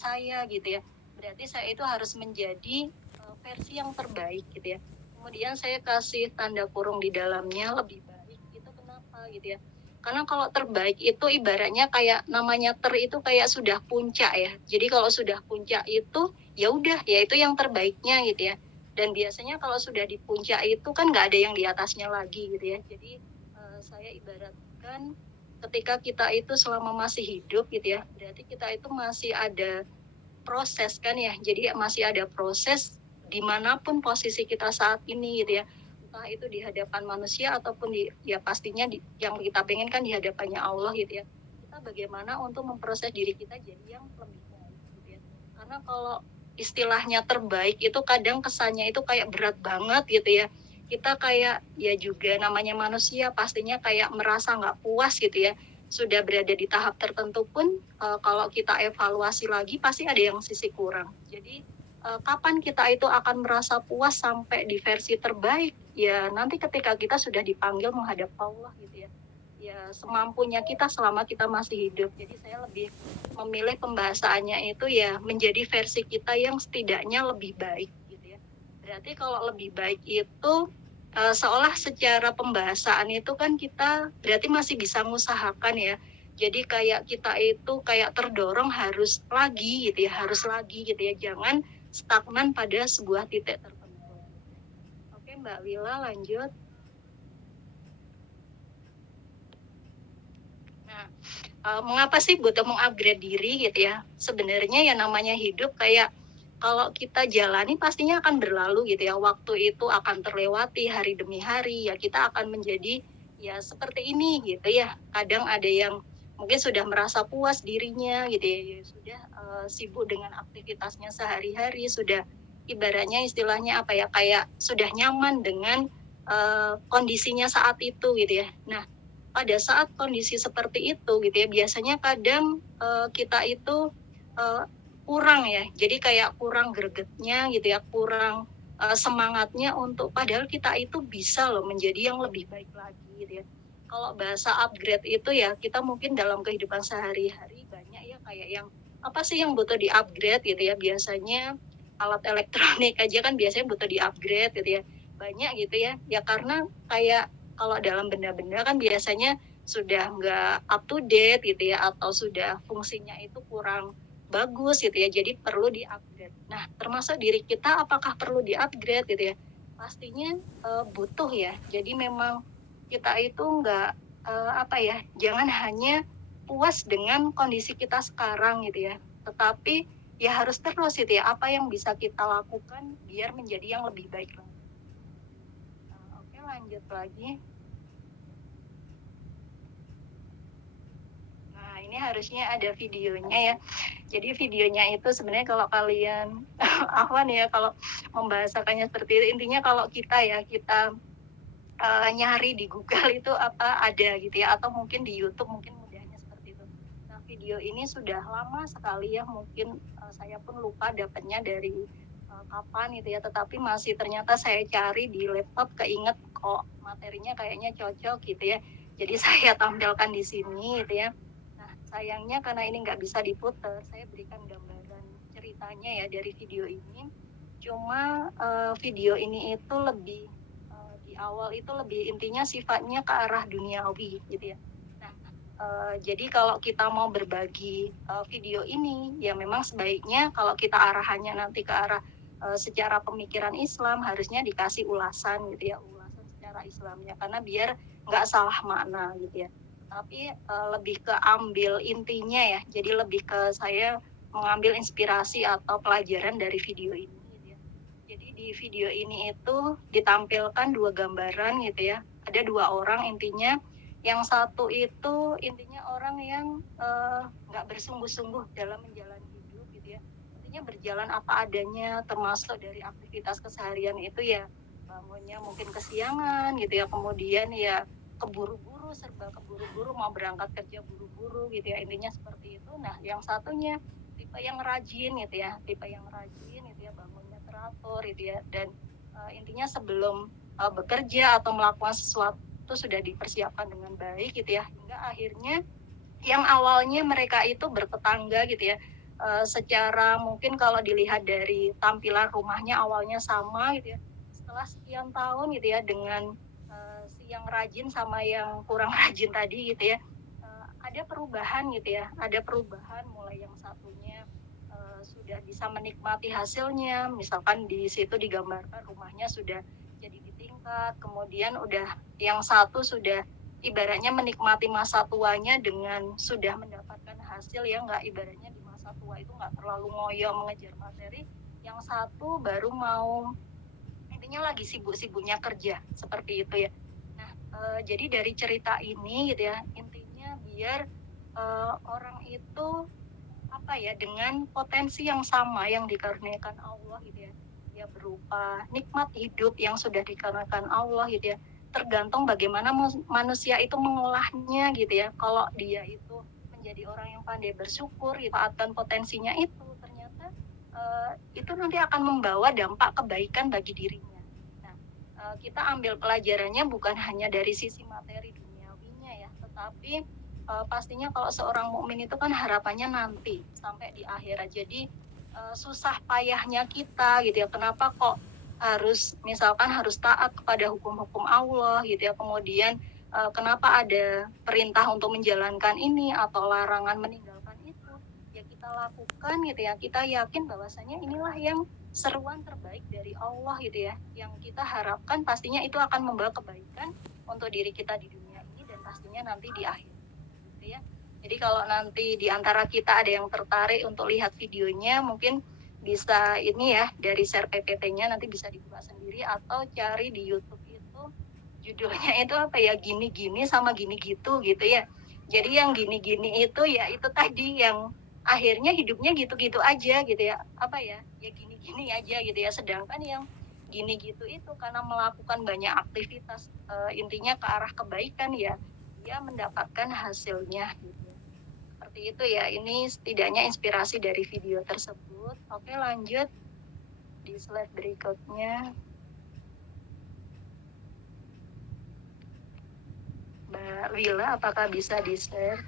saya gitu ya. Berarti saya itu harus menjadi versi yang terbaik gitu ya. Kemudian saya kasih tanda kurung di dalamnya lebih baik. Itu kenapa gitu ya? Karena kalau terbaik itu ibaratnya kayak namanya itu kayak sudah puncak ya. Jadi kalau sudah puncak itu ya udah ya itu yang terbaiknya gitu ya. Dan biasanya kalau sudah di puncak itu kan nggak ada yang di atasnya lagi gitu ya. Jadi saya ibaratkan ketika kita itu selama masih hidup gitu ya, berarti kita itu masih ada proses kan ya. Jadi masih ada proses dimanapun posisi kita saat ini gitu ya. Entah itu di hadapan manusia ataupun ya pastinya yang kita pengen kan di hadapannya Allah gitu ya. Kita bagaimana untuk memproses diri kita jadi yang lebih baik gitu ya. Karena kalau istilahnya terbaik itu kadang kesannya itu kayak berat banget gitu ya. Kita kayak ya juga namanya manusia pastinya kayak merasa nggak puas gitu ya. Sudah berada di tahap tertentu pun kalau kita evaluasi lagi pasti ada yang sisi kurang. Jadi kapan kita itu akan merasa puas sampai di versi terbaik? Ya nanti ketika kita sudah dipanggil menghadap Allah gitu ya. Ya semampunya kita selama kita masih hidup. Jadi saya lebih memilih pembahasannya itu ya menjadi versi kita yang setidaknya lebih baik gitu ya. Berarti kalau lebih baik itu seolah secara pembahasan itu kan kita berarti masih bisa mengusahakan ya. Jadi kayak kita itu kayak terdorong harus lagi gitu ya, harus lagi gitu ya. Jangan stagnan pada sebuah titik tertentu. Oke Mbak Wila lanjut. Nah, mengapa sih butuh mengupgrade diri gitu ya? Sebenarnya ya namanya hidup kayak kalau kita jalani pastinya akan berlalu gitu ya. Waktu itu akan terlewati hari demi hari ya kita akan menjadi ya seperti ini gitu ya. Kadang ada yang mungkin sudah merasa puas dirinya gitu ya, ya sudah sibuk dengan aktivitasnya sehari-hari, sudah ibaratnya istilahnya apa ya kayak sudah nyaman dengan kondisinya saat itu gitu ya. Nah, pada saat kondisi seperti itu gitu ya biasanya kadang kita itu kurang ya jadi kayak kurang gregetnya gitu ya kurang semangatnya untuk padahal kita itu bisa loh menjadi yang lebih baik lagi gitu ya. Kalau bahasa upgrade itu ya kita mungkin dalam kehidupan sehari-hari banyak ya kayak yang apa sih yang butuh di upgrade gitu ya biasanya alat elektronik aja kan biasanya butuh di upgrade gitu ya banyak gitu ya ya karena kayak kalau dalam benda-benda kan biasanya sudah nggak up to date gitu ya atau sudah fungsinya itu kurang bagus gitu ya jadi perlu di-upgrade. Nah termasuk diri kita apakah perlu di-upgrade gitu ya pastinya butuh ya jadi memang kita itu nggak apa ya jangan hanya puas dengan kondisi kita sekarang gitu ya tetapi ya harus terus gitu ya apa yang bisa kita lakukan biar menjadi yang lebih baik lagi. Oke lanjut lagi. Nah, ini harusnya ada videonya ya. Jadi videonya itu sebenarnya kalau kalian apa nih ya kalau membahasakannya seperti itu intinya kalau kita ya kita nyari di Google itu apa ada gitu ya atau mungkin di YouTube mungkin mudahnya seperti itu. Nah, video ini sudah lama sekali ya mungkin saya pun lupa dapatnya dari kapan gitu ya tetapi masih ternyata saya cari di laptop keinget kok materinya kayaknya cocok gitu ya. Jadi saya tampilkan di sini gitu ya. Nah, sayangnya karena ini nggak bisa diputar, saya berikan gambaran ceritanya ya dari video ini. Cuma video ini itu lebih di awal itu lebih intinya sifatnya ke arah duniawi gitu ya. Nah, jadi kalau kita mau berbagi video ini, ya memang sebaiknya kalau kita arahannya nanti ke arah secara pemikiran Islam harusnya dikasih ulasan gitu ya, ulasan secara Islamnya karena biar nggak salah makna gitu ya. Tapi lebih ke ambil intinya ya, jadi lebih ke saya mengambil inspirasi atau pelajaran dari video ini. Gitu ya. Jadi di video ini itu ditampilkan dua gambaran gitu ya. Ada dua orang intinya. Yang satu itu intinya orang yang nggak bersungguh-sungguh dalam menjalani hidup gitu ya. Intinya berjalan apa adanya termasuk dari aktivitas keseharian itu ya bangunnya mungkin kesiangan gitu ya. Kemudian ya keburu-buru serba keburu-buru mau berangkat kerja buru-buru gitu ya. Intinya seperti itu. Nah, yang satunya tipe yang rajin gitu ya. Tipe yang rajin gitu ya bangunnya teratur gitu ya dan intinya sebelum bekerja atau melakukan sesuatu itu sudah dipersiapkan dengan baik gitu ya hingga akhirnya yang awalnya mereka itu bertetangga gitu ya secara mungkin kalau dilihat dari tampilan rumahnya awalnya sama gitu ya, setelah sekian tahun gitu ya dengan si yang rajin sama yang kurang rajin tadi gitu ya, ada perubahan gitu ya, ada perubahan mulai yang satunya sudah bisa menikmati hasilnya, misalkan di situ digambarkan rumahnya sudah jadi di tingkat, kemudian udah yang satu sudah ibaratnya menikmati masa tuanya dengan sudah mendapatkan hasil ya, nggak ibaratnya di masa tua itu nggak terlalu ngoyo mengejar materi, yang satu baru mau intinya lagi sibuk-sibuknya kerja seperti itu ya. Nah, jadi dari cerita ini gitu ya, intinya biar orang itu apa ya, dengan potensi yang sama yang dikaruniakan Allah gitu ya, ya berupa nikmat hidup yang sudah dikaruniakan Allah gitu ya, tergantung bagaimana manusia itu mengolahnya gitu ya. Kalau dia itu menjadi orang yang pandai bersyukur, manfaatkan potensinya itu, ternyata itu nanti akan membawa dampak kebaikan bagi dirinya. Nah, kita ambil pelajarannya bukan hanya dari sisi materi duniawinya ya, tetapi pastinya kalau seorang mukmin itu kan harapannya nanti sampai di akhirat. Jadi susah payahnya kita gitu ya, kenapa kok harus misalkan harus taat kepada hukum-hukum Allah gitu ya, kemudian kenapa ada perintah untuk menjalankan ini atau larangan meninggalkan itu, ya kita lakukan gitu ya, kita yakin bahwasanya inilah yang seruan terbaik dari Allah gitu ya, yang kita harapkan pastinya itu akan membawa kebaikan untuk diri kita di dunia ini dan pastinya nanti di akhir gitu ya. Jadi kalau nanti di antara kita ada yang tertarik untuk lihat videonya, mungkin bisa ini ya, dari share PPT-nya nanti bisa dibuka sendiri atau cari di YouTube itu judulnya itu apa ya, gini-gini sama gini gitu gitu ya. Jadi yang gini-gini itu ya itu tadi yang akhirnya hidupnya gitu-gitu aja gitu ya. Apa ya? Ya gini-gini aja gitu ya. Sedangkan yang gini gitu itu karena melakukan banyak aktivitas intinya ke arah kebaikan ya, dia mendapatkan hasilnya gitu. Seperti itu ya, ini setidaknya inspirasi dari video tersebut. Oke, lanjut di slide berikutnya. Mbak Wila, apakah bisa di-share?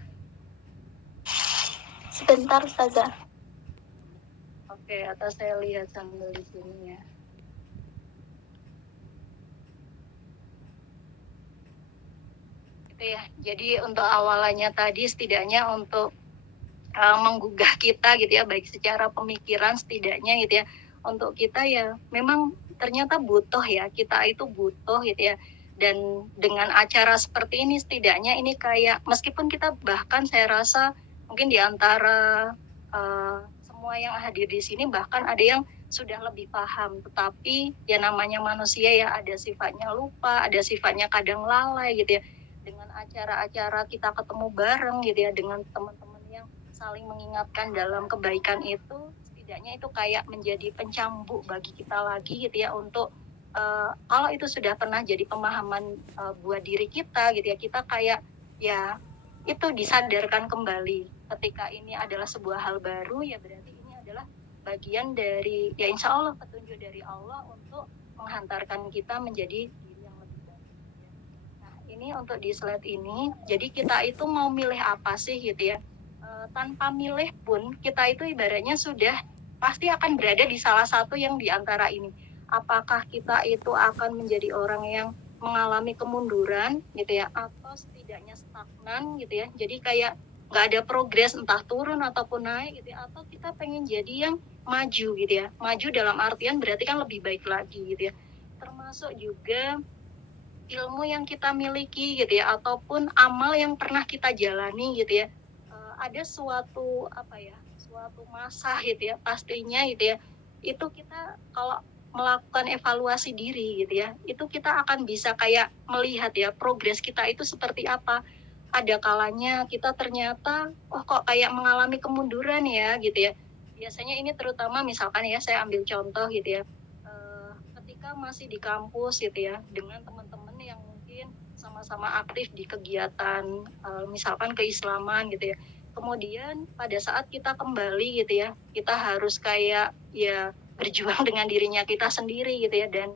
Sebentar saja. Oke, atau saya lihat sambil di sini ya. Itu ya, jadi untuk awalannya tadi setidaknya untuk menggugah kita gitu ya, baik secara pemikiran setidaknya gitu ya, untuk kita ya memang ternyata butuh ya, kita itu butuh gitu ya, dan dengan acara seperti ini setidaknya ini kayak meskipun kita bahkan saya rasa mungkin di antara semua yang hadir di sini bahkan ada yang sudah lebih paham, tetapi ya namanya manusia ya, ada sifatnya lupa, ada sifatnya kadang lalai gitu ya. Dengan acara-acara kita ketemu bareng gitu ya, dengan teman-teman yang saling mengingatkan dalam kebaikan itu, setidaknya itu kayak menjadi pencambuk bagi kita lagi gitu ya, untuk kalau itu sudah pernah jadi pemahaman buat diri kita gitu ya, kita kayak ya itu disadarkan kembali ketika ini adalah sebuah hal baru, ya berarti ini adalah bagian dari ya insya Allah petunjuk dari Allah untuk menghantarkan kita menjadi diri yang lebih baik. Nah ini untuk di slide ini, jadi kita itu mau milih apa sih gitu ya, tanpa milih pun kita itu ibaratnya sudah pasti akan berada di salah satu yang di antara ini. Apakah kita itu akan menjadi orang yang mengalami kemunduran gitu ya, atau setidaknya stagnan gitu ya, jadi kayak nggak ada progres, entah turun ataupun naik gitu ya, atau kita pengen jadi yang maju gitu ya. Maju dalam artian berarti kan lebih baik lagi gitu ya, termasuk juga ilmu yang kita miliki gitu ya, ataupun amal yang pernah kita jalani gitu ya. Ada suatu apa ya, suatu masa gitu ya, pastinya gitu ya, itu kita kalau melakukan evaluasi diri gitu ya, itu kita akan bisa kayak melihat ya progres kita itu seperti apa. Ada kalanya kita ternyata oh kok kayak mengalami kemunduran ya gitu ya. Biasanya ini terutama misalkan ya, saya ambil contoh gitu ya, ketika masih di kampus gitu ya, dengan teman-teman yang mungkin sama-sama aktif di kegiatan misalkan keislaman gitu ya. Kemudian pada saat kita kembali gitu ya, kita harus kayak ya berjuang dengan dirinya kita sendiri gitu ya, dan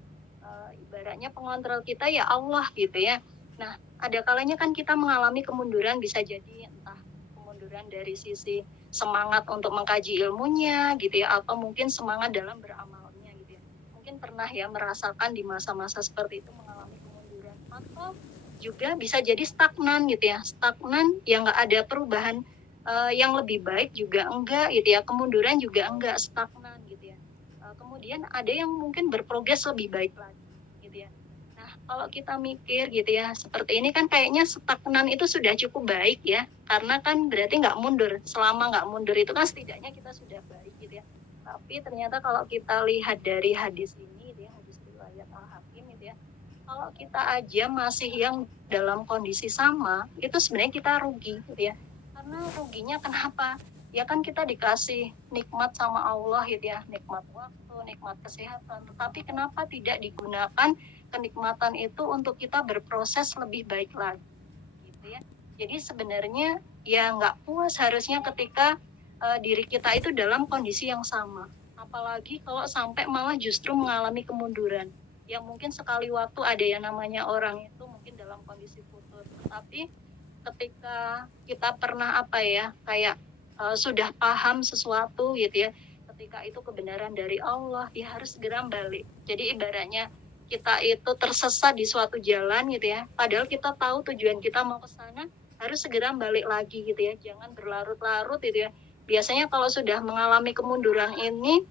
ibaratnya pengontrol kita ya Allah gitu ya. Nah, ada kalanya kan kita mengalami kemunduran, bisa jadi entah kemunduran dari sisi semangat untuk mengkaji ilmunya gitu ya, atau mungkin semangat dalam beramalnya gitu ya. Mungkin pernah ya merasakan di masa-masa seperti itu mengalami kemunduran, atau juga bisa jadi stagnan gitu ya, stagnan yang nggak ada perubahan yang lebih baik juga enggak gitu ya, kemunduran juga enggak, stagnan gitu ya. Kemudian ada yang mungkin berprogres lebih baik lagi gitu ya. Nah, kalau kita mikir gitu ya, seperti ini kan kayaknya stagnan itu sudah cukup baik ya, karena kan berarti nggak mundur. Selama nggak mundur itu kan setidaknya kita sudah baik gitu ya. Tapi ternyata kalau kita lihat dari hadis ini gitu ya, hadis riwayat Al-Hakim gitu ya, kalau kita aja masih yang dalam kondisi sama, itu sebenarnya kita rugi gitu ya. Karena ruginya kenapa? Ya kan kita dikasih nikmat sama Allah gitu ya, nikmat waktu, nikmat kesehatan. Tetapi kenapa tidak digunakan kenikmatan itu untuk kita berproses lebih baik lagi gitu ya. Jadi sebenarnya ya nggak puas harusnya ketika diri kita itu dalam kondisi yang sama. Apalagi kalau sampai malah justru mengalami kemunduran. Yang mungkin sekali waktu ada yang namanya orang itu mungkin dalam kondisi putus. Tapi ketika kita pernah apa ya, kayak sudah paham sesuatu gitu ya, ketika itu kebenaran dari Allah, ya harus segera balik. Jadi ibaratnya kita itu tersesat di suatu jalan gitu ya, padahal kita tahu tujuan kita mau ke sana, harus segera balik lagi gitu ya, jangan berlarut-larut gitu ya. Biasanya kalau sudah mengalami kemunduran ini,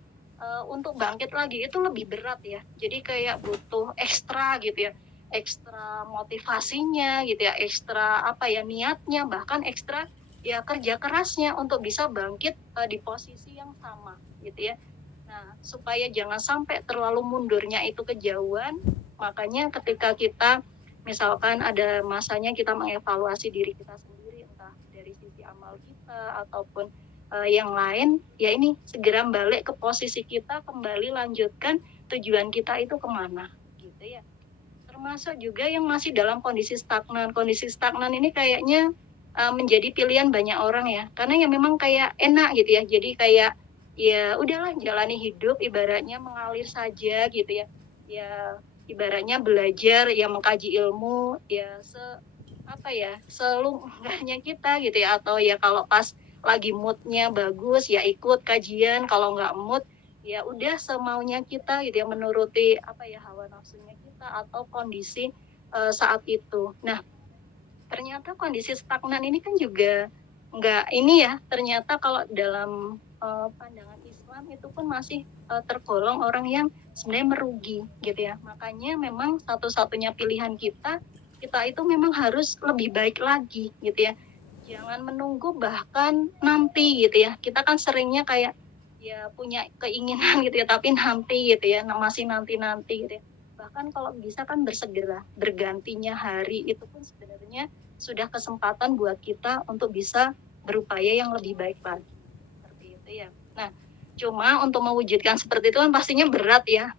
untuk bangkit lagi itu lebih berat ya, jadi kayak butuh ekstra gitu ya, ekstra motivasinya gitu ya, ekstra apa ya, niatnya, bahkan ekstra ya kerja kerasnya untuk bisa bangkit di posisi yang sama gitu ya. Nah, supaya jangan sampai terlalu mundurnya itu kejauhan, makanya ketika kita misalkan ada masanya kita mengevaluasi diri kita sendiri, entah dari sisi amal kita ataupun yang lain, ya ini segera balik ke posisi kita, kembali lanjutkan tujuan kita itu kemana gitu ya. Termasuk juga yang masih dalam kondisi stagnan. Kondisi stagnan ini kayaknya menjadi pilihan banyak orang ya, karena ya memang kayak enak gitu ya, jadi kayak ya udahlah jalani hidup ibaratnya mengalir saja gitu ya, ya ibaratnya belajar ya, mengkaji ilmu ya apa ya, selunggahnya kita gitu ya, atau ya kalau pas lagi moodnya bagus ya ikut kajian, kalau nggak mood ya udah semaunya kita gitu ya, menuruti apa ya, hawa nafsunya kita atau kondisi saat itu. Nah, ternyata kondisi stagnan ini kan juga nggak ini ya, ternyata kalau dalam pandangan Islam itu pun masih tergolong orang yang sebenarnya merugi gitu ya. Makanya memang satu-satunya pilihan kita itu memang harus lebih baik lagi gitu ya. Jangan menunggu bahkan nanti gitu ya. Kita kan seringnya kayak ya punya keinginan gitu ya, tapi nanti gitu ya, masih nanti-nanti gitu ya. Bahkan kalau bisa kan bersegera, bergantinya hari itu pun sebenarnya sudah kesempatan buat kita untuk bisa berupaya yang lebih baik lagi. Seperti itu ya. Nah, cuma untuk mewujudkan seperti itu kan pastinya berat ya.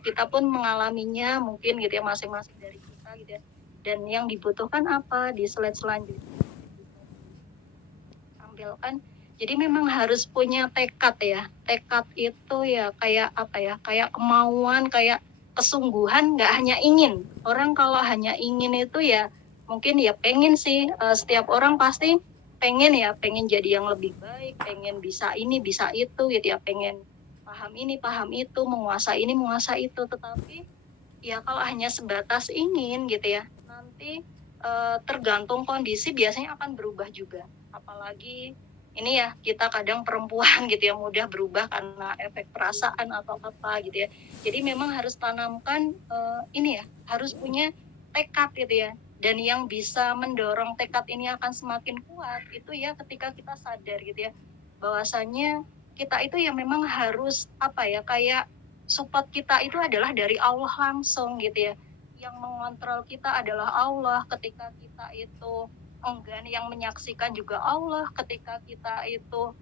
Kita pun mengalaminya mungkin gitu ya, masing-masing dari kita gitu ya. Dan yang dibutuhkan apa di slide selanjutnya tampilkan. Jadi memang harus punya tekad ya. Tekad itu ya kayak apa ya? Kayak kemauan, kayak kesungguhan, nggak hanya ingin. Orang kalau hanya ingin itu ya mungkin ya pengen sih, setiap orang pasti pengen ya, pengen jadi yang lebih baik, pengen bisa ini, bisa itu gitu ya, pengen paham ini, paham itu, menguasai ini, menguasai itu. Tetapi ya kalau hanya sebatas ingin gitu ya, nanti tergantung kondisi biasanya akan berubah juga. Apalagi ini ya, kita kadang perempuan gitu ya, mudah berubah karena efek perasaan atau apa gitu ya. Jadi memang harus tanamkan ini ya, harus punya tekad gitu ya. Dan yang bisa mendorong tekad ini akan semakin kuat itu ya ketika kita sadar gitu ya, bahwasannya kita itu ya memang harus apa ya, kayak support kita itu adalah dari Allah langsung gitu ya. Yang mengontrol kita adalah Allah, ketika kita itu enggan, yang menyaksikan juga Allah, ketika kita itu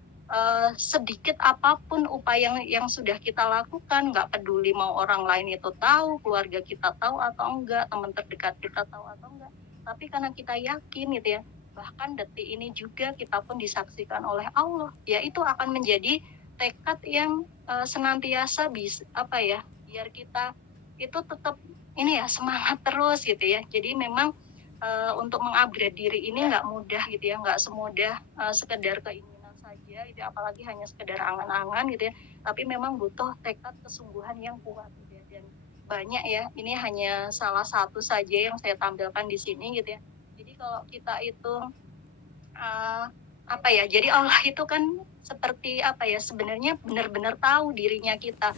sedikit apapun upaya yang sudah kita lakukan, nggak peduli mau orang lain itu tahu, keluarga kita tahu atau enggak, teman terdekat kita tahu atau enggak, tapi karena kita yakin gitu ya, bahkan detik ini juga kita pun disaksikan oleh Allah, ya itu akan menjadi tekad yang senantiasa bisa apa ya, biar kita itu tetap ini ya semangat terus gitu ya. Jadi memang untuk mengupgrade diri ini nggak mudah gitu ya, nggak semudah sekedar keinginan saja saja gitu ya, apalagi hanya sekedar angan-angan gitu ya, tapi memang butuh tekad kesungguhan yang kuat gitu ya. Dan banyak ya, ini hanya salah satu saja yang saya tampilkan di sini gitu ya. Jadi kalau kita itu apa ya, jadi Allah itu kan seperti apa ya, sebenarnya benar-benar tahu dirinya kita.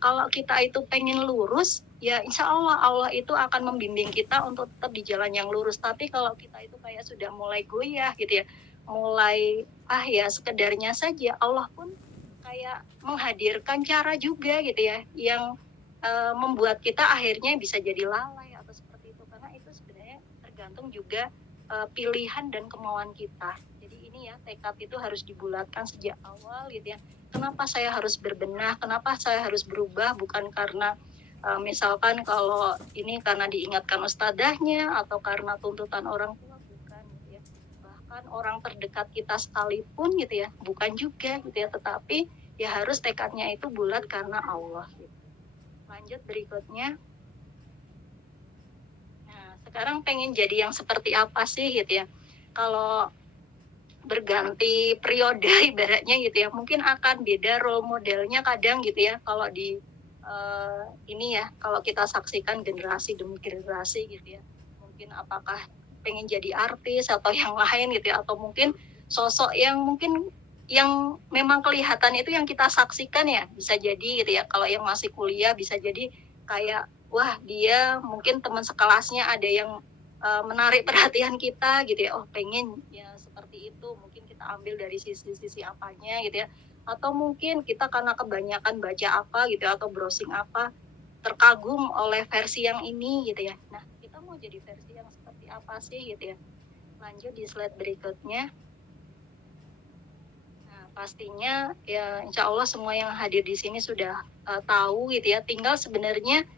Kalau kita itu pengen lurus, ya insya Allah Allah itu akan membimbing kita untuk tetap di jalan yang lurus. Tapi kalau kita itu kayak sudah mulai goyah gitu ya, mulai ya sekedarnya saja, Allah pun kayak menghadirkan cara juga gitu ya, yang membuat kita akhirnya bisa jadi lalai atau seperti itu. Karena itu sebenarnya tergantung juga pilihan dan kemauan kita. Jadi ini ya, tekad itu harus dibulatkan sejak awal gitu ya. Kenapa saya harus berbenah? Kenapa saya harus berubah? Bukan karena misalkan kalau ini karena diingatkan ustadzahnya atau karena tuntutan orang tua, bukan gitu ya. Bahkan orang terdekat kita sekalipun gitu ya, bukan juga gitu ya. Tetapi ya harus tekadnya itu bulat karena Allah gitu. Lanjut berikutnya. Sekarang pengen jadi yang seperti apa sih gitu ya. Kalau berganti periode ibaratnya gitu ya, mungkin akan beda role modelnya kadang gitu ya. Kalau di ini ya, kalau kita saksikan generasi demi generasi gitu ya, mungkin apakah pengen jadi artis atau yang lain gitu ya, atau mungkin sosok yang mungkin yang memang kelihatan itu yang kita saksikan ya, bisa jadi gitu ya. Kalau yang masih kuliah bisa jadi kayak wah dia mungkin teman sekelasnya ada yang menarik perhatian kita gitu ya, oh pengen ya seperti itu, mungkin kita ambil dari sisi-sisi apanya gitu ya, atau mungkin kita karena kebanyakan baca apa gitu atau browsing apa terkagum oleh versi yang ini gitu ya. Nah kita mau jadi versi yang seperti apa sih gitu ya. Lanjut di slide berikutnya. Nah pastinya ya insya Allah semua yang hadir di sini sudah tahu gitu ya, tinggal sebenarnya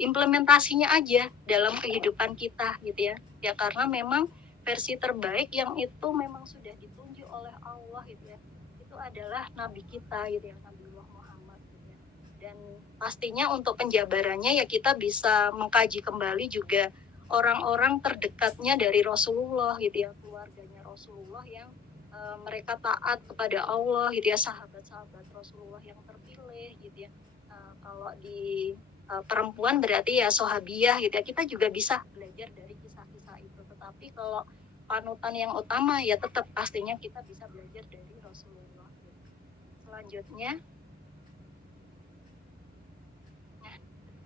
implementasinya aja dalam kehidupan kita gitu ya. Ya karena memang versi terbaik yang itu memang sudah ditunjuk oleh Allah gitu ya, itu adalah Nabi kita gitu ya, Nabiullah Muhammad gitu ya. Dan pastinya untuk penjabarannya ya kita bisa mengkaji kembali juga orang-orang terdekatnya dari Rasulullah gitu ya, keluarganya Rasulullah yang mereka taat kepada Allah gitu ya, sahabat-sahabat Rasulullah yang terpilih gitu ya. Kalau di perempuan berarti ya sahabiyah gitu ya, kita juga bisa belajar dari kisah-kisah itu. Tetapi kalau panutan yang utama ya tetap pastinya kita bisa belajar dari Rasulullah gitu. Selanjutnya, nah,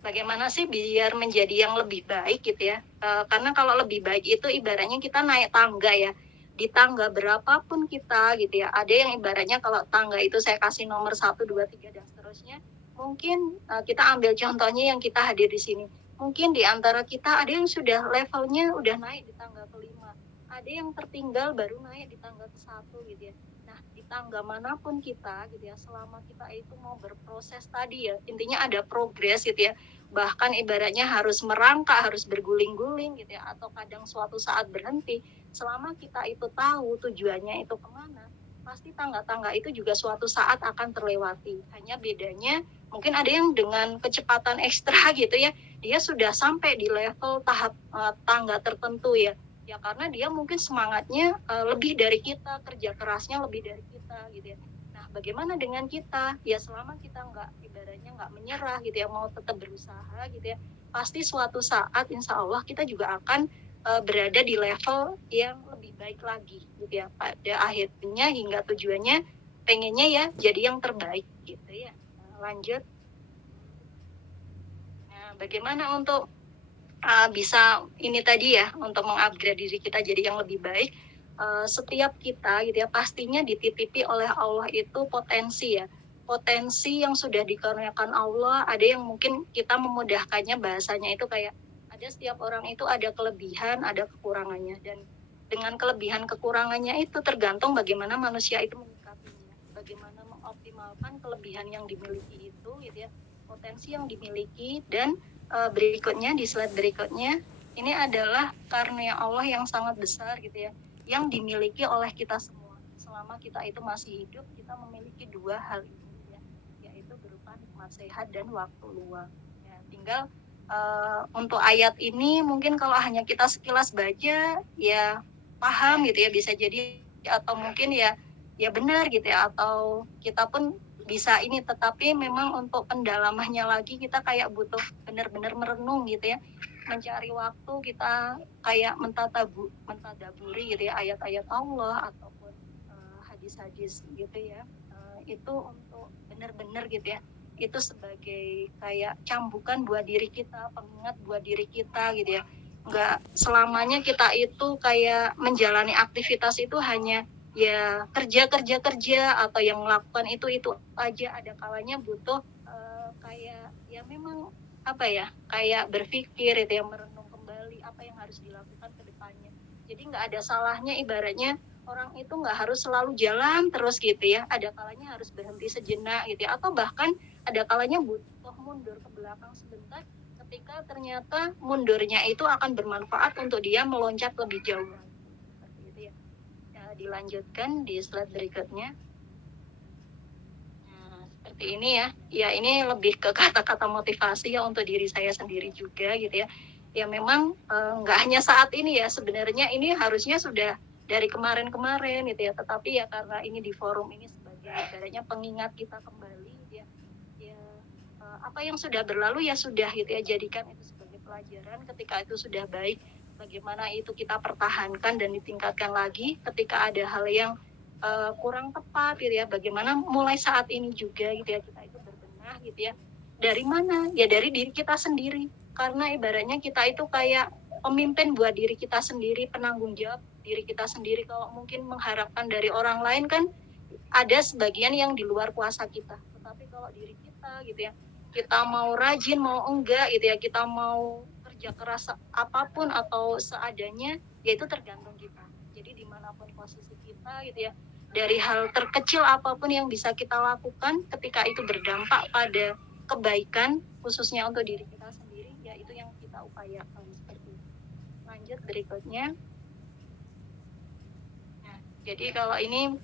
bagaimana sih biar menjadi yang lebih baik gitu ya, karena kalau lebih baik itu ibaratnya kita naik tangga ya, di tangga berapapun kita gitu ya, ada yang ibaratnya kalau tangga itu saya kasih nomor 1, 2, 3 dan seterusnya. Mungkin kita ambil contohnya yang kita hadir di sini. Mungkin di antara kita ada yang sudah levelnya udah naik di tangga kelima, ada yang tertinggal baru naik di tangga ke-1 gitu ya. Nah, di tangga manapun kita gitu ya, selama kita itu mau berproses tadi ya, intinya ada progres gitu ya. Bahkan ibaratnya harus merangkak, harus berguling-guling gitu ya, atau kadang suatu saat berhenti. Selama kita itu tahu tujuannya itu kemana, pasti tangga-tangga itu juga suatu saat akan terlewati. Hanya bedanya mungkin ada yang dengan kecepatan ekstra gitu ya, dia sudah sampai di level tahap tangga tertentu ya. Ya karena dia mungkin semangatnya lebih dari kita, kerja kerasnya lebih dari kita gitu ya. Nah bagaimana dengan kita? Ya selama kita ibaratnya nggak menyerah gitu ya, mau tetap berusaha gitu ya, pasti suatu saat insya Allah kita juga akan berada di level yang lebih baik lagi gitu ya. Pada akhirnya hingga tujuannya pengennya ya jadi yang terbaik gitu ya. Lanjut. Nah, bagaimana untuk bisa ini tadi ya, untuk mengupgrade diri kita jadi yang lebih baik. Setiap kita gitu ya pastinya dititipi oleh Allah itu potensi ya, potensi yang sudah dikaruniakan Allah. Ada yang mungkin kita memudahkannya bahasanya itu kayak ada, setiap orang itu ada kelebihan ada kekurangannya, dan dengan kelebihan kekurangannya itu tergantung bagaimana manusia itu menyikapinya, bagaimana mengoptimalkan kelebihan yang dimiliki itu gitu ya, potensi yang dimiliki. Dan berikutnya di slide berikutnya, ini adalah karunia Allah yang sangat besar gitu ya, yang dimiliki oleh kita semua. Selama kita itu masih hidup, kita memiliki dua hal ini ya, yaitu berupa nikmat sehat dan waktu luang. Ya, tinggal untuk ayat ini mungkin kalau hanya kita sekilas baca ya paham gitu ya, bisa jadi, atau mungkin ya ya benar gitu ya, atau kita pun bisa ini, tetapi memang untuk pendalamannya lagi kita kayak butuh benar-benar merenung gitu ya, mencari waktu kita kayak mentadaburi gitu ya ayat-ayat Allah ataupun hadis-hadis gitu ya. Itu untuk benar-benar gitu ya, itu sebagai kayak cambukan buat diri kita, pengingat buat diri kita gitu ya. Nggak selamanya kita itu kayak menjalani aktivitas itu hanya ya kerja atau yang melakukan itu aja. Ada kalanya butuh kayak ya memang apa ya, kayak berpikir itu ya, merenung kembali apa yang harus dilakukan ke depannya. Jadi nggak ada salahnya ibaratnya orang itu nggak harus selalu jalan terus gitu ya, ada kalanya harus berhenti sejenak gitu ya, atau bahkan ada kalanya butuh mundur ke belakang sebentar ketika ternyata mundurnya itu akan bermanfaat untuk dia meloncat lebih jauh. Seperti itu ya. Dilanjutkan di slide berikutnya. Nah, seperti ini ya. Ya, ini lebih ke kata-kata motivasi ya untuk diri saya sendiri juga gitu ya. Ya memang nggak hanya saat ini ya, sebenarnya ini harusnya sudah dari kemarin-kemarin gitu ya. Tetapi ya karena ini di forum ini sebagai ibaratnya pengingat kita kembali gitu ya. Ya apa yang sudah berlalu ya sudah gitu ya, jadikan itu sebagai pelajaran. Ketika itu sudah baik, bagaimana itu kita pertahankan dan ditingkatkan lagi. Ketika ada hal yang kurang tepat gitu ya, bagaimana mulai saat ini juga gitu ya kita itu berbenah gitu ya. Dari mana? Ya dari diri kita sendiri. Karena ibaratnya kita itu kayak pemimpin buat diri kita sendiri, penanggung jawab diri kita sendiri. Kalau mungkin mengharapkan dari orang lain kan ada sebagian yang di luar kuasa kita. Tetapi kalau diri kita gitu ya, kita mau rajin mau enggak gitu ya, kita mau kerja keras apapun atau seadanya, ya itu tergantung kita. Jadi dimanapun posisi kita gitu ya, dari hal terkecil apapun yang bisa kita lakukan ketika itu berdampak pada kebaikan khususnya untuk diri kita sendiri, ya itu yang kita upayakan. Seperti itu. Lanjut berikutnya. Nah, jadi kalau ini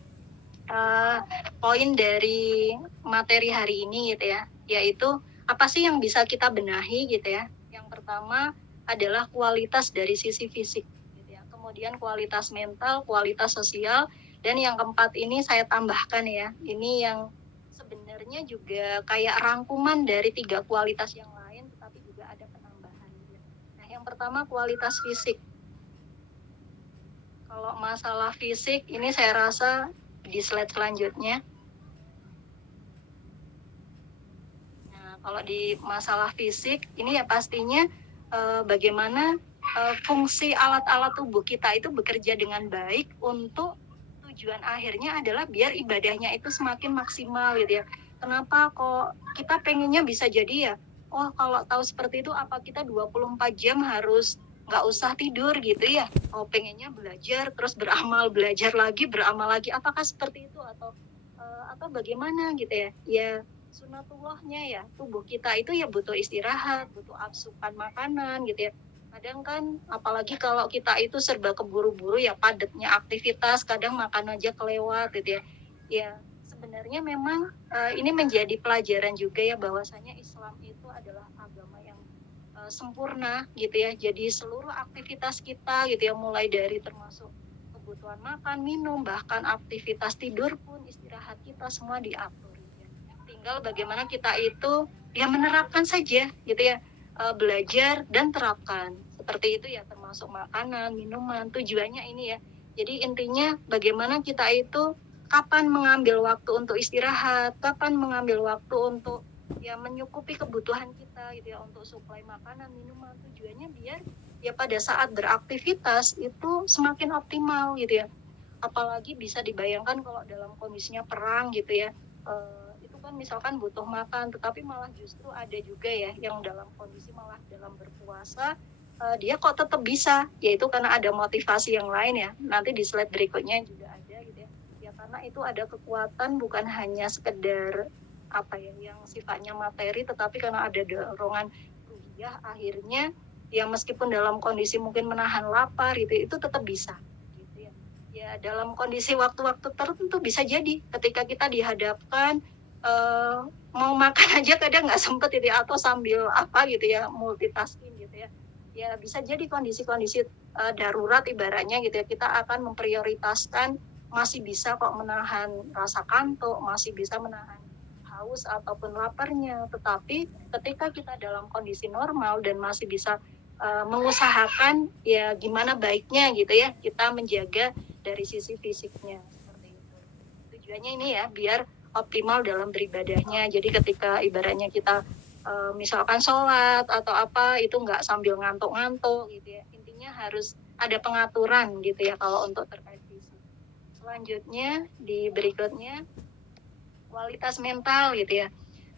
poin dari materi hari ini gitu ya, yaitu apa sih yang bisa kita benahi gitu ya. Yang pertama adalah kualitas dari sisi fisik gitu ya, kemudian kualitas mental, kualitas sosial, dan yang keempat ini saya tambahkan ya, ini yang sebenarnya juga kayak rangkuman dari 3 kualitas yang lain, tetapi juga ada penambahan gitu ya. Nah, yang pertama kualitas fisik. Kalau masalah fisik ini saya rasa di slide selanjutnya. Nah, kalau di masalah fisik ini ya pastinya bagaimana fungsi alat-alat tubuh kita itu bekerja dengan baik untuk tujuan akhirnya adalah biar ibadahnya itu semakin maksimal gitu ya. Kenapa kok kita pengennya bisa jadi ya, oh kalau tahu seperti itu apa kita 24 jam harus nggak usah tidur gitu ya. Oh pengennya belajar terus beramal, belajar lagi beramal lagi, apakah seperti itu atau bagaimana gitu ya. Ya sunatullahnya ya, tubuh kita itu ya butuh istirahat, butuh asupan makanan gitu ya. Kadang kan apalagi kalau kita itu serba keburu-buru ya, padatnya aktivitas, kadang makan aja kelewat gitu ya. Ya sebenarnya memang ini menjadi pelajaran juga ya, bahwasanya Islam itu adalah agama yang sempurna gitu ya. Jadi seluruh aktivitas kita gitu ya, mulai dari termasuk kebutuhan makan, minum, bahkan aktivitas tidur pun, istirahat kita semua diatur gitu ya. Tinggal bagaimana kita itu ya menerapkan saja gitu ya, belajar dan terapkan. Seperti itu ya, termasuk makanan, minuman, tujuannya ini ya. Jadi intinya bagaimana kita itu kapan mengambil waktu untuk istirahat, kapan mengambil waktu untuk ya menyukupi kebutuhan kita gitu ya, untuk suplai makanan, minuman, tujuannya biar ya pada saat beraktivitas itu semakin optimal gitu ya. Apalagi bisa dibayangkan kalau dalam kondisinya perang gitu ya, itu kan misalkan butuh makan, tetapi malah justru ada juga ya yang dalam kondisi malah dalam berpuasa dia kok tetap bisa, yaitu karena ada motivasi yang lain ya. Nanti di slide berikutnya juga ada gitu ya. Ya karena itu ada kekuatan bukan hanya sekedar apa ya yang sifatnya materi, tetapi karena ada dorongan ruhiyah, akhirnya ya meskipun dalam kondisi mungkin menahan lapar itu tetap bisa gitu ya. Ya dalam kondisi waktu-waktu tertentu bisa jadi ketika kita dihadapkan mau makan aja kadang nggak sempet gitu ya, atau sambil apa gitu ya, multitasking gitu ya. Ya bisa jadi kondisi-kondisi darurat ibaratnya gitu ya, kita akan memprioritaskan masih bisa kok menahan rasa kantuk, masih bisa menahan haus ataupun laparnya. Tetapi ketika kita dalam kondisi normal dan masih bisa mengusahakan ya gimana baiknya gitu ya, kita menjaga dari sisi fisiknya seperti itu. Tujuannya ini ya biar optimal dalam beribadahnya. Jadi ketika ibaratnya kita misalkan sholat atau apa itu nggak sambil ngantuk-ngantuk gitu ya. Intinya harus ada pengaturan gitu ya kalau untuk terkait fisik. Selanjutnya di berikutnya kualitas mental gitu ya.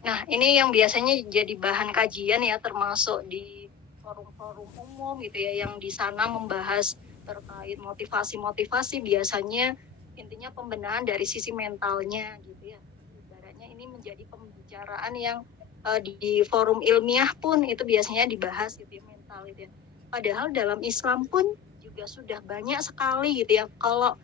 Nah, ini yang biasanya jadi bahan kajian ya, termasuk di forum-forum umum gitu ya, yang di sana membahas terkait motivasi-motivasi, biasanya intinya pembenahan dari sisi mentalnya gitu ya. Ibaratnya ini menjadi pembicaraan yang di forum ilmiah pun itu biasanya dibahas gitu ya, mental gitu ya. Padahal dalam Islam pun juga sudah banyak sekali gitu ya, kalau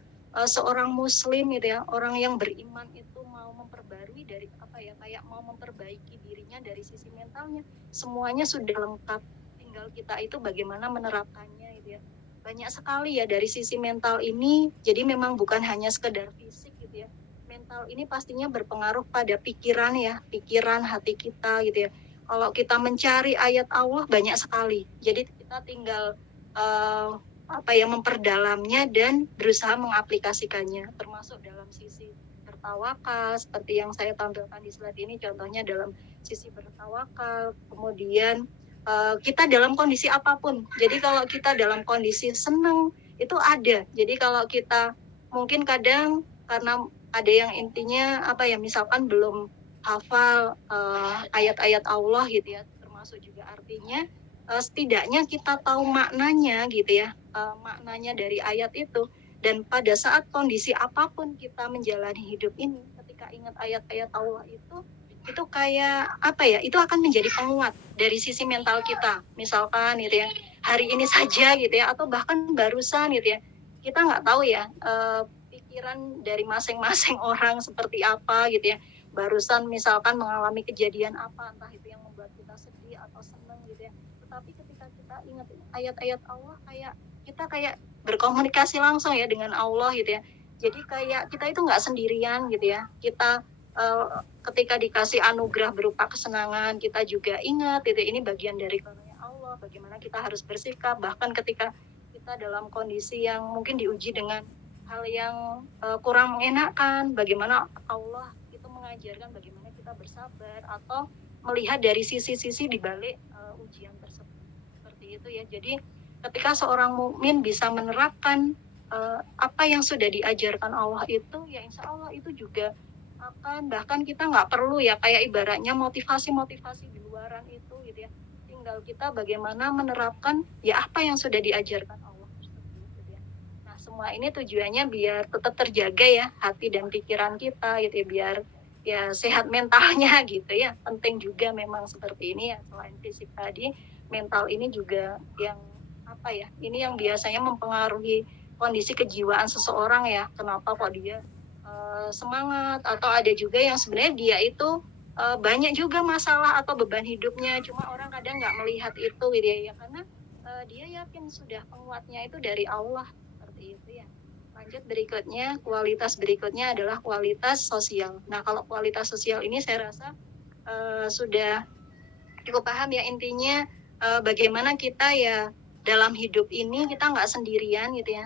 seorang muslim gitu ya, orang yang beriman itu mau memperbarui dari apa ya, kayak mau memperbaiki dirinya dari sisi mentalnya, semuanya sudah lengkap, tinggal kita itu bagaimana menerapkannya gitu ya. Banyak sekali ya dari sisi mental ini, jadi memang bukan hanya sekedar fisik gitu ya, mental ini pastinya berpengaruh pada pikiran ya, pikiran hati kita gitu ya. Kalau kita mencari ayat Allah banyak sekali, jadi kita tinggal apa ya, memperdalamnya dan berusaha mengaplikasikannya, termasuk dalam sisi bertawakal seperti yang saya tampilkan di slide ini, contohnya dalam sisi bertawakal. Kemudian kita dalam kondisi apapun, jadi kalau kita dalam kondisi senang itu ada, jadi kalau kita mungkin kadang karena ada yang intinya apa ya, misalkan belum hafal ayat-ayat Allah gitu ya, termasuk juga artinya, setidaknya kita tahu maknanya gitu ya, maknanya dari ayat itu. Dan pada saat kondisi apapun kita menjalani hidup ini, ketika ingat ayat-ayat Allah itu kayak apa ya, itu akan menjadi penguat dari sisi mental kita. Misalkan gitu ya, hari ini saja gitu ya, atau bahkan barusan gitu ya, kita nggak tahu ya pikiran dari masing-masing orang seperti apa gitu ya. Barusan misalkan mengalami kejadian apa, entah itu yang membuat kita sedih atau senang gitu ya. Tetapi ketika kita ingat ayat-ayat Allah, kayak kita kayak berkomunikasi langsung ya dengan Allah gitu ya. Jadi kayak kita itu nggak sendirian gitu ya. Kita ketika dikasih anugerah berupa kesenangan, kita juga ingat gitu, ini bagian dari karunia Allah, bagaimana kita harus bersikap, bahkan ketika kita dalam kondisi yang mungkin diuji dengan hal yang kurang mengenakan, bagaimana Allah itu mengajarkan bagaimana kita bersabar atau melihat dari sisi-sisi di balik ujian tersebut. Seperti itu ya. Jadi ketika seorang mukmin bisa menerapkan apa yang sudah diajarkan Allah itu, ya insya Allah itu juga akan, bahkan kita nggak perlu ya kayak ibaratnya motivasi-motivasi di luaran itu gitu ya. Tinggal kita bagaimana menerapkan ya apa yang sudah diajarkan Allah tersebut gitu ya. Nah, semua ini tujuannya biar tetap terjaga ya hati dan pikiran kita gitu ya, biar ya sehat mentalnya gitu ya. Penting juga memang seperti ini ya, selain fisik tadi, mental ini juga yang apa ya, ini yang biasanya mempengaruhi kondisi kejiwaan seseorang ya. Kenapa kok dia semangat, atau ada juga yang sebenarnya dia itu banyak juga masalah atau beban hidupnya, cuma orang kadang nggak melihat itu gitu ya, karena dia yakin sudah penguatnya itu dari Allah seperti itu ya. Lanjut berikutnya, kualitas berikutnya adalah kualitas sosial. Nah, kalau kualitas sosial ini saya rasa sudah cukup paham ya, intinya bagaimana kita ya dalam hidup ini kita nggak sendirian gitu ya,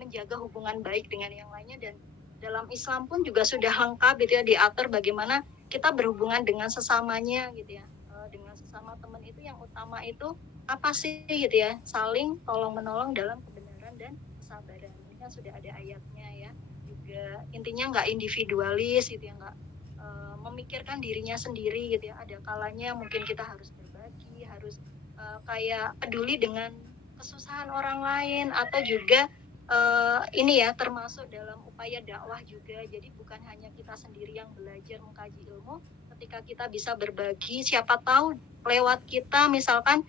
menjaga hubungan baik dengan yang lainnya. Dan dalam Islam pun juga sudah lengkap gitu ya, diatur bagaimana kita berhubungan dengan sesamanya gitu ya, dengan sesama teman itu yang utama itu apa sih gitu ya, saling tolong menolong dalam kebenaran dan kesabaran. Ini kan sudah ada ayatnya ya, juga intinya nggak individualis gitu ya, nggak memikirkan dirinya sendiri gitu ya. Ada kalanya mungkin kita harus berbagi, harus kayak peduli dengan kesusahan orang lain, atau juga ini ya termasuk dalam upaya dakwah juga. Jadi bukan hanya kita sendiri yang belajar mengkaji ilmu, ketika kita bisa berbagi, siapa tahu lewat kita misalkan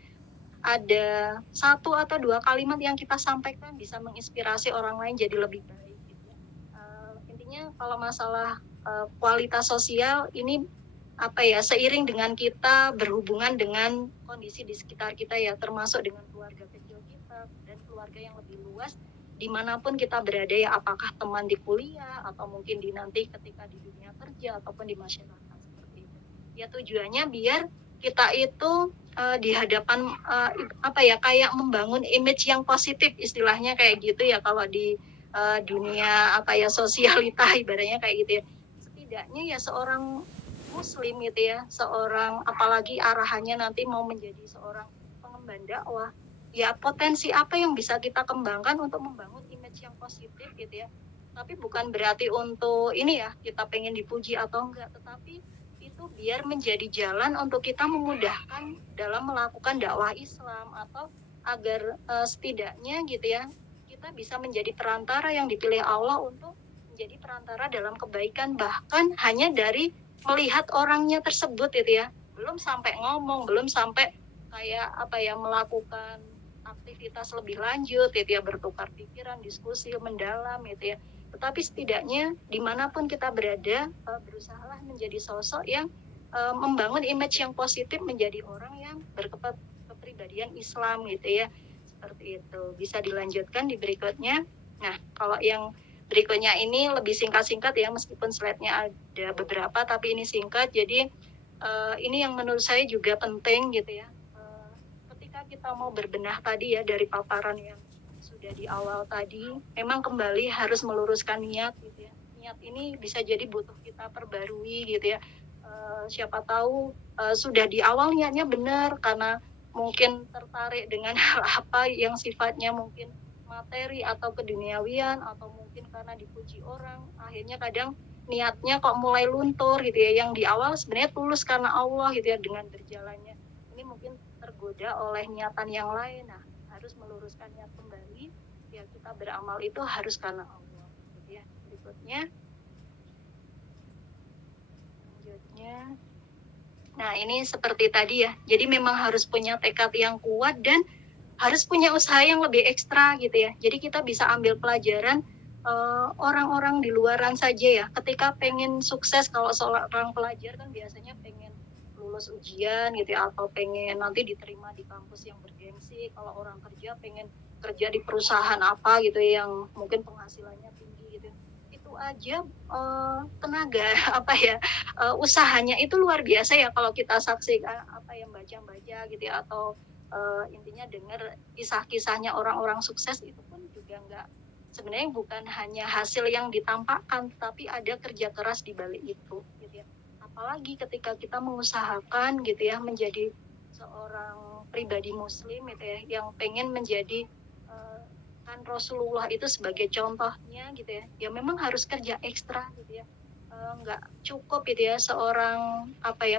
ada satu atau dua kalimat yang kita sampaikan bisa menginspirasi orang lain jadi lebih baik gitu. Intinya kalau masalah kualitas sosial ini apa ya, seiring dengan kita berhubungan dengan kondisi di sekitar kita ya, termasuk dengan keluarga kecil kita dan keluarga yang lebih luas, dimanapun kita berada ya, apakah teman di kuliah atau mungkin di nanti ketika di dunia kerja ataupun di masyarakat seperti itu. Ya tujuannya biar kita itu di hadapan kayak membangun image yang positif istilahnya kayak gitu ya kalau di dunia sosialita ibaratnya kayak gitu ya. Setidaknya ya seorang muslim gitu ya, seorang apalagi arahannya nanti mau menjadi seorang pengemban dakwah, ya potensi apa yang bisa kita kembangkan untuk membangun image yang positif gitu ya. Tapi bukan berarti untuk ini ya kita pengen dipuji atau enggak, tetapi itu biar menjadi jalan untuk kita memudahkan dalam melakukan dakwah Islam atau agar setidaknya gitu ya kita bisa menjadi perantara yang dipilih Allah untuk menjadi perantara dalam kebaikan, bahkan hanya dari melihat orangnya tersebut gitu ya, belum sampai ngomong, belum sampai kayak melakukan aktivitas lebih lanjut gitu ya, bertukar pikiran, diskusi mendalam gitu ya. Tetapi setidaknya dimanapun kita berada, berusahalah menjadi sosok yang membangun image yang positif, menjadi orang yang berkepribadian Islam gitu ya. Seperti itu. Bisa dilanjutkan di berikutnya. Nah, kalau yang berikutnya ini lebih singkat-singkat ya, meskipun slide-nya ada beberapa, tapi ini singkat. Jadi ini yang menurut saya juga penting gitu ya. Ketika kita mau berbenah tadi ya dari paparan yang sudah di awal tadi, memang kembali harus meluruskan niat gitu ya. Niat ini bisa jadi butuh kita perbarui gitu ya. Siapa tahu sudah di awal niatnya benar karena mungkin tertarik dengan hal apa yang sifatnya mungkin materi atau keduniawian, atau mungkin karena dipuji orang, akhirnya kadang niatnya kok mulai luntur gitu ya, yang di awal sebenarnya tulus karena Allah gitu ya, dengan berjalannya ini mungkin tergoda oleh niatan yang lain. Nah, harus meluruskan niat kembali ya, kita beramal itu harus karena Allah gitu ya. Berikutnya nah ini seperti tadi ya, jadi memang harus punya tekad yang kuat dan harus punya usaha yang lebih ekstra gitu ya. Jadi kita bisa ambil pelajaran orang-orang di luaran saja ya. Ketika pengen sukses, kalau seorang pelajar kan biasanya pengen lulus ujian gitu ya, atau pengen nanti diterima di kampus yang bergengsi. Kalau orang kerja pengen kerja di perusahaan apa gitu ya, yang mungkin penghasilannya tinggi gitu. Itu aja tenaga usahanya itu luar biasa ya, kalau kita saksikan baca-baca gitu ya, atau intinya dengar kisah-kisahnya orang-orang sukses, itu pun juga sebenarnya bukan hanya hasil yang ditampakkan, tapi ada kerja keras di balik itu gitu ya. Apalagi ketika kita mengusahakan gitu ya menjadi seorang pribadi muslim gitu ya, yang pengen menjadi kan Rasulullah itu sebagai contohnya gitu ya, ya memang harus kerja ekstra gitu ya. Nggak cukup gitu ya seorang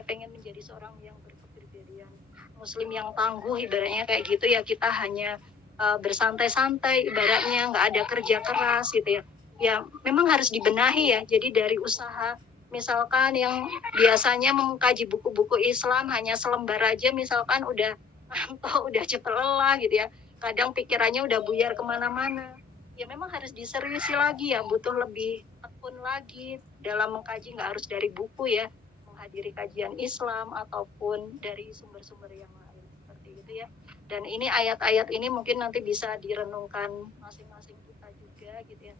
pengen menjadi seorang yang berkepribadian muslim yang tangguh ibaratnya kayak gitu ya, kita hanya bersantai-santai ibaratnya, nggak ada kerja keras gitu ya. Ya memang harus dibenahi ya, jadi dari usaha misalkan yang biasanya mengkaji buku-buku Islam hanya selembar aja misalkan udah atau udah cepet lelah gitu ya, kadang pikirannya udah buyar kemana-mana, ya memang harus diserisi lagi ya, butuh lebih tekun lagi dalam mengkaji, nggak harus dari buku ya, menghadiri kajian Islam ataupun dari sumber-sumber yang lain seperti itu ya. Dan ini ayat-ayat ini mungkin nanti bisa direnungkan masing-masing kita juga gitu ya.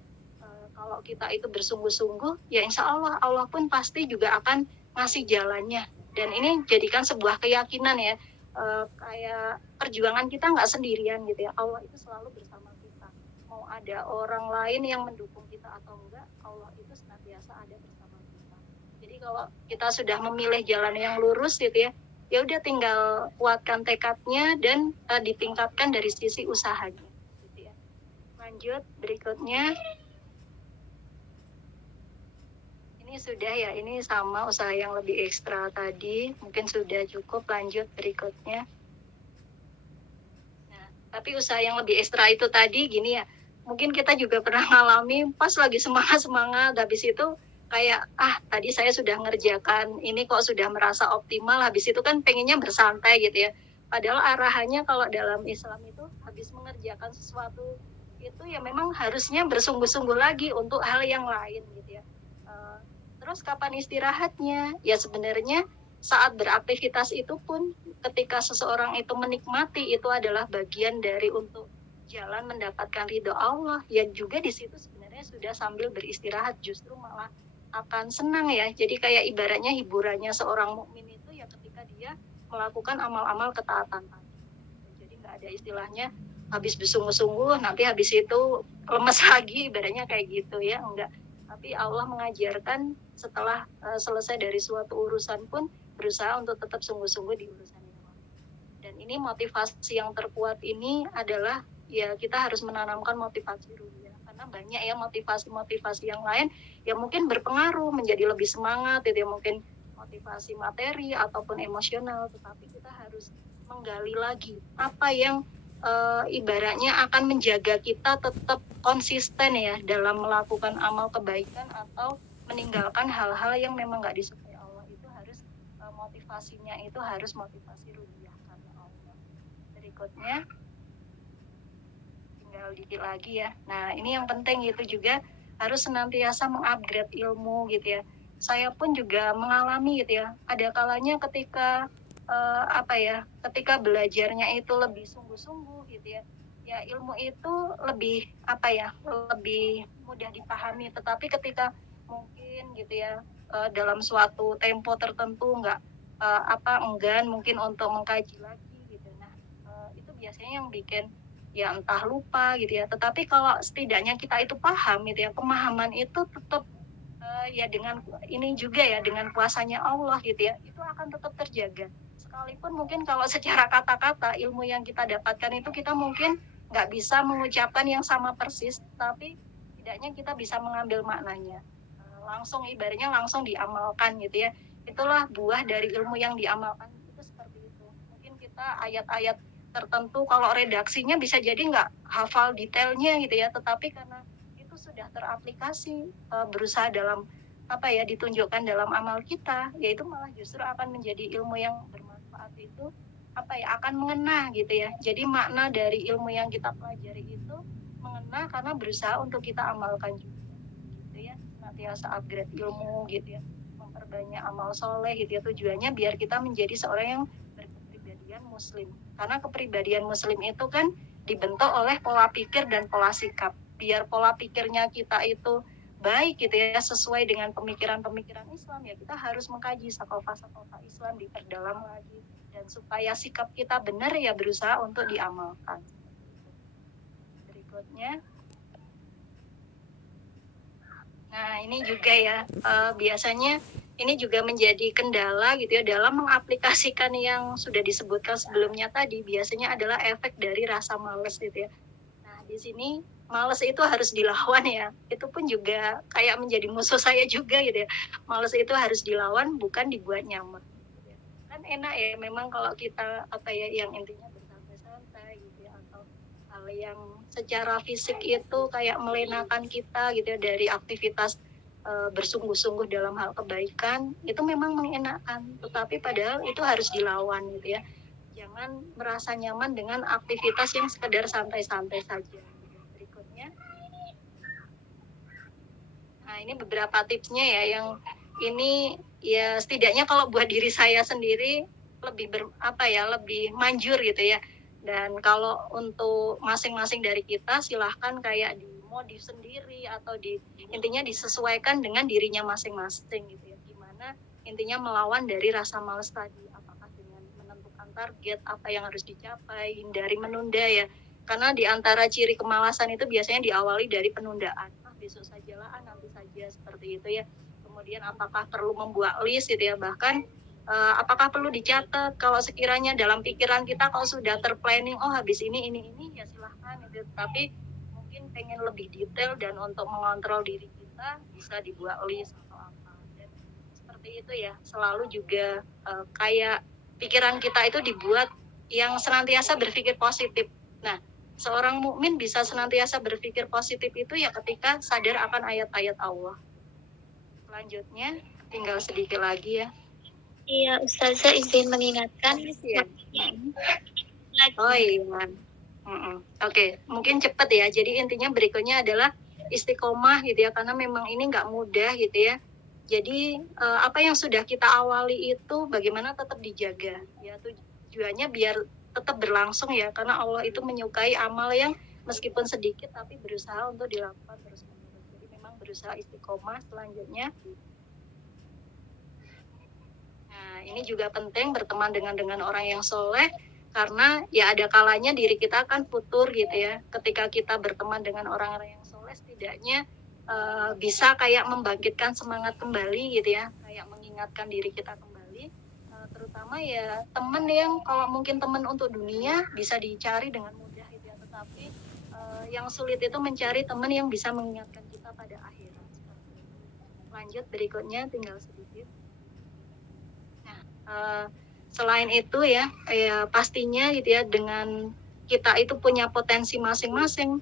Kalau kita itu bersungguh-sungguh ya insya Allah Allah pun pasti juga akan ngasih jalannya. Dan ini jadikan sebuah keyakinan ya, kayak perjuangan kita nggak sendirian gitu ya, Allah itu selalu bersama kita. Mau ada orang lain yang mendukung kita atau enggak, Allah itu senantiasa ada bersama kita. Jadi kalau kita sudah memilih jalan yang lurus gitu ya, ya udah tinggal kuatkan tekadnya dan ditingkatkan dari sisi usahanya gitu ya. Lanjut berikutnya. Ini sudah ya, ini sama usaha yang lebih ekstra tadi, mungkin sudah cukup. Lanjut berikutnya. Nah, tapi usaha yang lebih ekstra itu tadi gini ya, mungkin kita juga pernah ngalami pas lagi semangat-semangat, habis itu kayak tadi saya sudah ngerjakan ini kok sudah merasa optimal, habis itu kan pengennya bersantai gitu ya. Padahal arahannya kalau dalam Islam itu habis mengerjakan sesuatu itu ya memang harusnya bersungguh-sungguh lagi untuk hal yang lain gitu ya. Terus kapan istirahatnya? Ya sebenarnya saat beraktivitas itu pun ketika seseorang itu menikmati, itu adalah bagian dari untuk jalan mendapatkan ridho Allah, ya juga di situ sebenarnya sudah sambil beristirahat, justru malah akan senang ya. Jadi kayak ibaratnya hiburannya seorang mukmin itu ya ketika dia melakukan amal-amal ketaatan tadi. Jadi nggak ada istilahnya habis bersungguh-sungguh nanti habis itu lemes lagi, ibaratnya kayak gitu ya, enggak. Tapi Allah mengajarkan setelah selesai dari suatu urusan pun berusaha untuk tetap sungguh-sungguh di urusan yang lain. Dan ini motivasi yang terkuat ini adalah ya kita harus menanamkan motivasi ruhiyah, karena banyak ya motivasi-motivasi yang lain yang mungkin berpengaruh menjadi lebih semangat itu ya, mungkin motivasi materi ataupun emosional, tetapi kita harus menggali lagi apa yang ibaratnya akan menjaga kita tetap konsisten ya dalam melakukan amal kebaikan atau meninggalkan hal-hal yang memang nggak disukai Allah. Itu harus motivasinya itu harus motivasi ruhiyah karena Allah. Berikutnya tinggal dikit lagi ya. Nah ini yang penting itu juga harus senantiasa mengupgrade ilmu gitu ya. Saya pun juga mengalami gitu ya. Ada kalanya ketika ketika belajarnya itu lebih sungguh-sungguh gitu ya. Ya ilmu itu lebih lebih mudah dipahami. Tetapi ketika mungkin gitu ya dalam suatu tempo tertentu enggan mungkin untuk mengkaji lagi gitu. Nah itu biasanya yang bikin ya entah lupa gitu ya. Tetapi kalau setidaknya kita itu paham gitu ya, pemahaman itu tetap ya dengan ini juga ya, dengan kuasanya Allah gitu ya, itu akan tetap terjaga. Sekalipun mungkin kalau secara kata-kata ilmu yang kita dapatkan itu kita mungkin nggak bisa mengucapkan yang sama persis, tapi setidaknya kita bisa mengambil maknanya. Langsung ibaratnya langsung diamalkan gitu ya. Itulah buah dari ilmu yang diamalkan itu seperti itu. Mungkin kita ayat-ayat tertentu kalau redaksinya bisa jadi nggak hafal detailnya gitu ya, tetapi karena itu sudah teraplikasi berusaha dalam ditunjukkan dalam amal kita, yaitu malah justru akan menjadi ilmu yang bermanfaat itu akan mengena gitu ya. Jadi makna dari ilmu yang kita pelajari itu mengena karena berusaha untuk kita amalkan juga gitu ya. Senantiasa upgrade ilmu gitu ya, memperbanyak amal soleh gitu ya, tujuannya biar kita menjadi seorang yang berkepribadian muslim. Karena kepribadian muslim itu kan dibentuk oleh pola pikir dan pola sikap. Biar pola pikirnya kita itu baik gitu ya, sesuai dengan pemikiran-pemikiran Islam, ya kita harus mengkaji sakofah-sakofah Islam, diperdalam lagi, dan supaya sikap kita benar ya berusaha untuk diamalkan. Berikutnya, nah ini juga ya biasanya ini juga menjadi kendala gitu ya dalam mengaplikasikan yang sudah disebutkan sebelumnya tadi. Biasanya adalah efek dari rasa malas gitu ya. Nah di sini malas itu harus dilawan ya. Itu pun juga kayak menjadi musuh saya juga gitu ya. Malas itu harus dilawan, bukan dibuat nyaman. Gitu ya. Kan enak ya memang kalau kita yang intinya bersantai-santai gitu ya, atau hal yang secara fisik itu kayak melenakan kita gitu ya dari aktivitas bersungguh-sungguh dalam hal kebaikan, itu memang mengenakan, tetapi padahal itu harus dilawan gitu ya. Jangan merasa nyaman dengan aktivitas yang sekedar santai-santai saja. Berikutnya, nah ini beberapa tipsnya ya, yang ini ya setidaknya kalau buat diri saya sendiri lebih lebih manjur gitu ya. Dan kalau untuk masing-masing dari kita silahkan kayak dimodif sendiri atau intinya disesuaikan dengan dirinya masing-masing gitu ya. Gimana intinya melawan dari rasa malas tadi, apakah dengan menentukan target apa yang harus dicapai, hindari menunda ya. Karena di antara ciri kemalasan itu biasanya diawali dari penundaan. Besok sajalah, nanti saja, seperti itu ya. Kemudian apakah perlu membuat list gitu ya, bahkan apakah perlu dicatat kalau sekiranya dalam pikiran kita kalau sudah terplanning, oh habis ini ya silahkan gitu. Tapi mungkin pengen lebih detail dan untuk mengontrol diri kita bisa dibuat list atau apa. Dan seperti itu ya, selalu juga kayak pikiran kita itu dibuat yang senantiasa berpikir positif. Nah, seorang mukmin bisa senantiasa berpikir positif itu ya ketika sadar akan ayat-ayat Allah. Selanjutnya tinggal sedikit lagi ya. Iya, Ustazah izin mengingatkan. Ya. Oh iya. Oke, mungkin cepat ya. Jadi intinya berikutnya adalah istiqomah gitu ya, karena memang ini nggak mudah gitu ya. Jadi apa yang sudah kita awali itu bagaimana tetap dijaga ya, tujuannya biar tetap berlangsung ya, karena Allah itu menyukai amal yang meskipun sedikit tapi berusaha untuk dilakukan terus menerus. Jadi memang berusaha istiqomah. Selanjutnya, nah ini juga penting berteman dengan orang yang soleh, karena ya ada kalanya diri kita akan futur gitu ya. Ketika kita berteman dengan orang-orang yang soleh, setidaknya bisa kayak membangkitkan semangat kembali gitu ya, kayak mengingatkan diri kita kembali. Terutama ya teman yang kalau mungkin teman untuk dunia bisa dicari dengan mudah gitu ya, tetapi yang sulit itu mencari teman yang bisa mengingatkan kita pada akhirat. Lanjut berikutnya, tinggal sedikit. Selain itu ya pastinya gitu ya, dengan kita itu punya potensi masing-masing,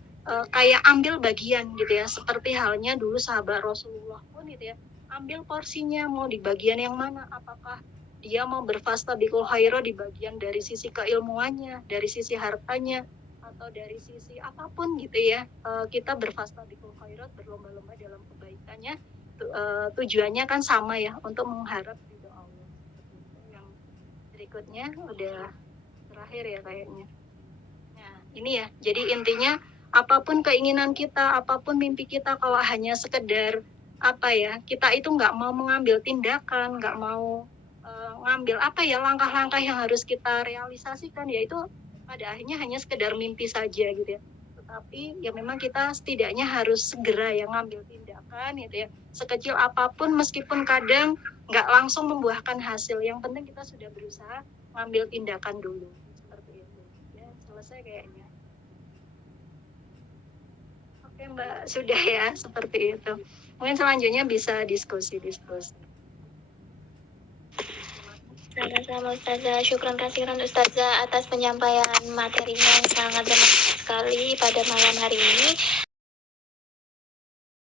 kayak ambil bagian gitu ya, seperti halnya dulu sahabat Rasulullah pun gitu ya, ambil porsinya mau di bagian yang mana, apakah dia mau berfastabiqul khairat di bagian dari sisi keilmuannya, dari sisi hartanya, atau dari sisi apapun gitu ya, kita berfastabiqul khairat, berlomba-lomba dalam kebaikannya, tujuannya kan sama ya, untuk mengharap ridho Allah. Yang berikutnya udah terakhir ya kayaknya. Nah ini ya, jadi intinya apapun keinginan kita, apapun mimpi kita, kalau hanya sekedar apa ya, kita itu nggak mau mengambil tindakan, nggak mau ngambil apa ya langkah-langkah yang harus kita realisasikan, yaitu pada akhirnya hanya sekedar mimpi saja gitu ya. Tetapi ya memang kita setidaknya harus segera ya ngambil tindakan gitu ya, sekecil apapun, meskipun kadang nggak langsung membuahkan hasil, yang penting kita sudah berusaha ngambil tindakan dulu, seperti itu ya. Selesai kayaknya. Oke Mbak, sudah ya, seperti itu. Mungkin selanjutnya bisa diskusi. Sama-sama Ustazah, syukran kasihan Ustazah atas penyampaian materinya yang sangat bermanfaat sekali pada malam hari ini.